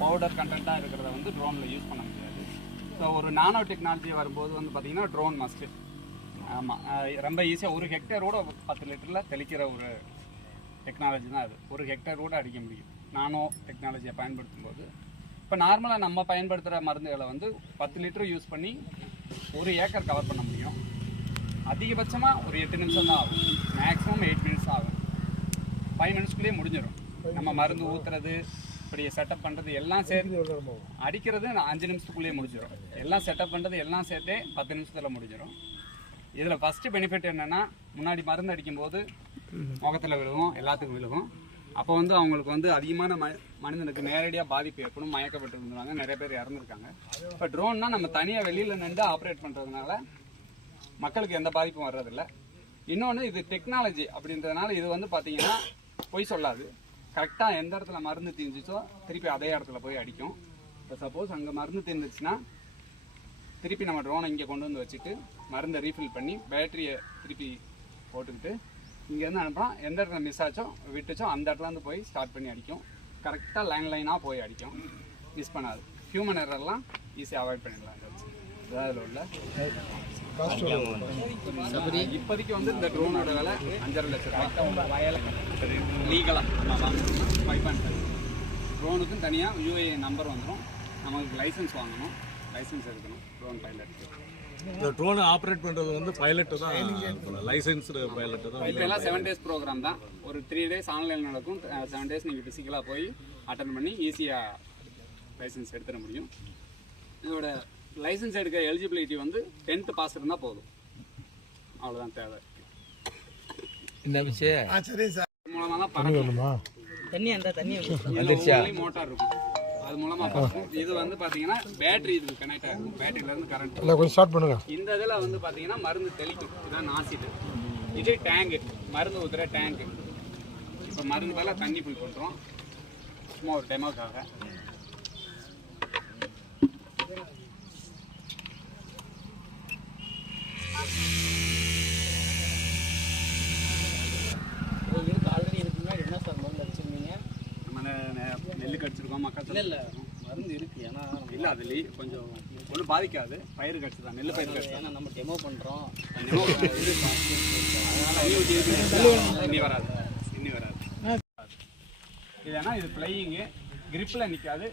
Powder கண்டென்ட்டாக இருக்கிறத வந்து ட்ரோனில் use பண்ண முடியாது. ஸோ ஒரு நானோ டெக்னாலஜி வரும்போது வந்து பார்த்திங்கன்னா ட்ரோன் மஸ்ட்டு. ஆமாம், ரொம்ப ஈஸியாக 1 ஹெக்டேரோட 10 லிட்டரில் தெளிக்கிற ஒரு டெக்னாலஜி தான் அது. 1 ஹெக்டேரோட அடிக்க முடியும் நானோ டெக்னாலஜியை பயன்படுத்தும் போது. இப்போ நார்மலாக நம்ம பயன்படுத்துகிற மருந்துகளை வந்து 10 லிட்டர் யூஸ் பண்ணி 1 ஏக்கர் கவர் பண்ண முடியும். அதிகபட்சமாக ஒரு 8 நிமிஷம் தான் ஆகும், மேக்ஸிமம் 8 மினிட்ஸ் ஆகும். 5 மினிட்ஸ்க்குள்ளேயே முடிஞ்சிடும். நம்ம மருந்து ஊற்றுறது, இப்படி செட்டப் பண்ணுறது எல்லாம் சேர்த்து அடிக்கிறது 5 நிமிஷத்துக்குள்ளேயே முடிஞ்சிடும். எல்லாம் செட்டப் பண்ணுறது எல்லாம் சேர்த்தே 10 நிமிஷத்தில் முடிஞ்சிடும். இதில் ஃபஸ்ட்டு பெனிஃபிட் என்னென்னா, முன்னாடி மருந்து அடிக்கும்போது முகத்தில் விழுகும், எல்லாத்துக்கும் விழுகும். அப்போ வந்து அவங்களுக்கு வந்து அதிகமான மனிதனுக்கு நேரடியாக பாதிப்பு ஏற்படும், மயக்கப்பட்டு இருந்தாங்க, நிறைய பேர் இறந்துருக்காங்க. இப்போ ட்ரோன்னா நம்ம தனியாக வெளியில் நின்று ஆப்ரேட் பண்ணுறதுனால மக்களுக்கு எந்த பாதிப்பும் வர்றதில்லை. இன்னொன்று, இது டெக்னாலஜி அப்படின்றதுனால இது வந்து பார்த்திங்கன்னா பொய் சொல்லாது. கரெக்டாக எந்த இடத்துல மருந்து தீர்ந்துச்சோ திருப்பி அதே இடத்துல போய் அடிக்கும். இப்போ சப்போஸ் அங்கே மருந்து தீர்ந்துச்சுன்னா திருப்பி நம்ம ட்ரோனை இங்கே கொண்டு வந்து வச்சுட்டு மருந்தை ரீஃபில் பண்ணி பேட்டரியை திருப்பி போட்டுக்கிட்டு இங்கேருந்து அனுப்புகிறோம். எந்த இடத்துல மிஸ் ஆச்சோ விட்டுச்சோ அந்த இடத்துலேருந்து போய் ஸ்டார்ட் பண்ணி அடிக்கும். கரெக்டாக லைனாக போய் அடிக்கும், மிஸ் பண்ணாது. ஹியூமன் எரர்லாம் ஈஸியாக அவாய்ட் பண்ணிடலாம். இதில் உள்ள இப்போதைக்கு வந்து இந்த ட்ரோனோட விலை 5.5 லட்சம் ரூபாய். வயலை லீகலாக 5.5. ட்ரோனுக்கும் தனியாக UAE நம்பர் வந்துடும். நமக்கு லைசன்ஸ் வாங்கணும், லைசன்ஸ் எடுக்கணும் ட்ரோன் பைலட்டுக்கு. இந்த ட்ரோனை ஆப்ரேட் பண்ணுறது வந்து பைலட்டு தான், லைசன்ஸ்டு பைலட்டு தான். இப்போ எல்லாம் 7 டேஸ் ப்ரோக்ராம் தான். ஒரு 3 டேஸ் ஆன்லைன் நடக்கும், 7 டேஸ் நீங்கள் ஃபிசிக்கலாக போய் அட்டன் பண்ணி ஈஸியாக லைசன்ஸ் எடுத்துட முடியும். இதோட லைசன்ஸ் எடுக்க எலிஜிபிலிட்டி வந்து 10th பாஸ் இருந்தால் போதும், அவ்வளோதான் தேவை. இந்த மூலமாக தான் பறக்கும். தண்ணி அந்த தண்ணி மோட்டார் இருக்கும், அது மூலமாக பறக்கும். இது வந்து பார்த்தீங்கன்னா பேட்டரி இதுக்கு கனெக்ட் ஆகும், பேட்டரியிலேருந்து கரண்ட் கொஞ்சம் ஸ்டார்ட் பண்ணுங்க. இந்த இதில் வந்து பார்த்தீங்கன்னா மருந்து தெளிக்கும். இதுதான் நாசிடு. இது டேங்கு, மருந்து ஊற்றுற டேங்கு. இப்போ மருந்து மேலே தண்ணி ஃபுல் பண்ணுறோம், சும்மா ஒரு டெமோக்காக. ஆல்ரெடி இதுக்கு முன்னாடி என்ன சார் மருந்து அடிச்சிருந்தீங்க? நம்ம நெல்லுக்கு அடிச்சிருக்கோம், மக்கள் இல்லை மருந்து இருக்குது. ஏன்னா இல்லை அதுலேயே கொஞ்சம் ஒன்றும் பாதிக்காது. பயிர் கடிச்சு தான், நெல் பயிர் கடிச்சு ஏன்னா நம்ம டெமோ பண்ணுறோம், இன்னி வராது, இன்னி வராது. இல்லைன்னா இது ஃப்ளையிங்கு, கிரிப்பில் நிற்காது,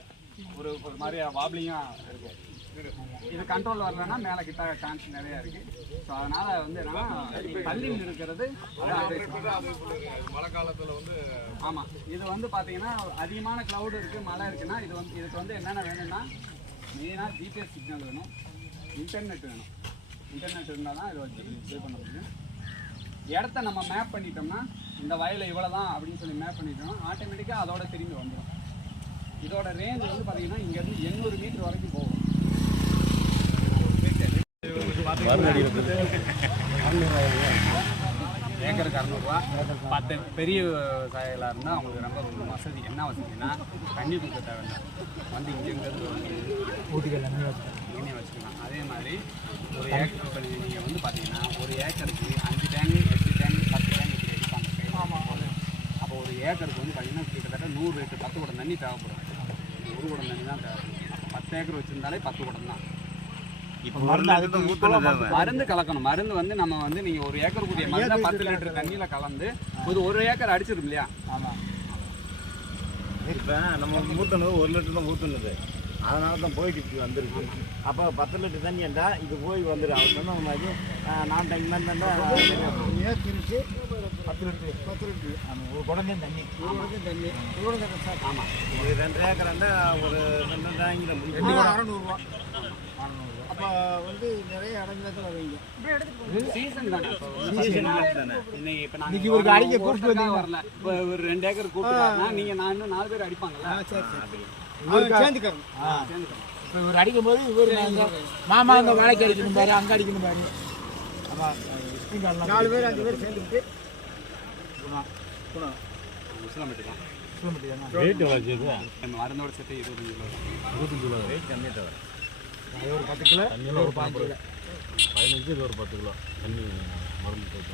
ஒரு ஒரு மாதிரி வாப்ளிங்காக இருக்கும். இது கண்ட்ரோல் வரலன்னா மேலே கிட்ட சான்ஸ் நிறையா இருக்குது. ஸோ அதனால் வந்து என்னன்னா பள்ளியில் இருக்கிறது மழை காலத்தில் வந்து ஆமாம். இது வந்து பார்த்தீங்கன்னா அதிகமான க்ளவுட் இருக்குது, மழை இருக்குன்னா இது வந்து இதுக்கு வந்து என்னென்ன வேணும்னா மெயினாக GPS சிக்னல் வேணும், இன்டர்நெட் வேணும். இன்டர்நெட் இருந்தால் தான் இதை வச்சு இது பண்ண முடியும். இடத்த நம்ம மேப் பண்ணிட்டோம்னா இந்த வயலை இவ்வளோ தான் அப்படின்னு சொல்லி மேப் பண்ணிட்டோம்னா ஆட்டோமேட்டிக்காக அதோட திரும்பி வந்துடும். இதோட ரேஞ்ச் வந்து பார்த்தீங்கன்னா இங்கேருந்து 800 மீட்டர் வரைக்கும் போகும். ஏக்கருக்கு 600 ரூபா. 10 பெரிய விவசாயிகளாக இருந்தால் அவங்களுக்கு ரொம்ப வசதி. என்ன வசதினா தண்ணி கொடுக்க தேவையில்லை, வந்து இங்கேருந்து வந்து ஊட்டிகள் எண்ணெய் வச்சுக்கலாம். அதே மாதிரி ஒரு ஏக்கர் இப்போ நீங்கள் வந்து பார்த்தீங்கன்னா ஒரு ஏக்கருக்கு 5 டேங்கு 8 டேங்கு 10 டேங்கு இப்படி எடுப்பாங்க. அப்போ ஒரு ஏக்கருக்கு வந்து பார்த்தீங்கன்னா கிட்டத்தட்ட 100 லிட்டர் 10 குடம் தண்ணி தேவைப்படும். 1 குடம் தண்ணி தான் தேவைப்படும். 10 ஏக்கர் வச்சுருந்தாலே 10 குடம் தான். இப்போ மருந்து கலக்கணும். மருந்து வந்து நம்ம வந்து நீங்கள் ஒரு ஏக்கர் கூடிய மருந்து 10 லிட்டர் தண்ணியில் கலந்து ஒரு ஏக்கர் அடிச்சிடும் இல்லையா? ஆமாம். இப்போ நம்ம ஊற்றுனது 1 லிட்டர் தான் ஊற்றுனது, அதனால தான் போயிட்டு இப்படி வந்துருக்கு. அப்போ 10 லிட்டர் தண்ணி இருந்தால் இது போய் வந்துடும். அவர் சொன்ன மாதிரி நான் டைம் இருந்தால் ஏற்றிருச்சு 10 லிட்டரு ஒரு குடந்தே தண்ணி, ஆமாம். ஒரு 2 ஏக்கர் இருந்தால் ஒரு 2 டேங்கில் முடியும். 600 அப்போ வந்து நிறைய இடத்துல வைங்க. சீசன் தானே, இப்போ நாங்கள் ஒரு அடிக்க கூப்பிட்டு வரல. இப்போ ஒரு 2 ஏக்கர் கூப்பிட்டு நீங்கள் நான் இன்னும் 4 பேர் அடிப்பாங்கல்ல. சேர்ந்துக்கிறோம். இப்போ இவர் அடிக்கும் போது இவர் மாமா அங்கே வாழைக்கு அடிக்கணும் பாரு, அங்கே அடிக்கணும் பாரு. ஆமாம், 4 பேர் 5 பேர் சேர்ந்துக்கிட்டு மருந்தோட சேர்த்து 25 கிலோ வெயிட் கம்மி தவிர ஒரு 10 கிலோ, ஒரு 5 கிலோ, 15 இது ஒரு 10 கிலோ தண்ணி மருந்து போய்ட்டு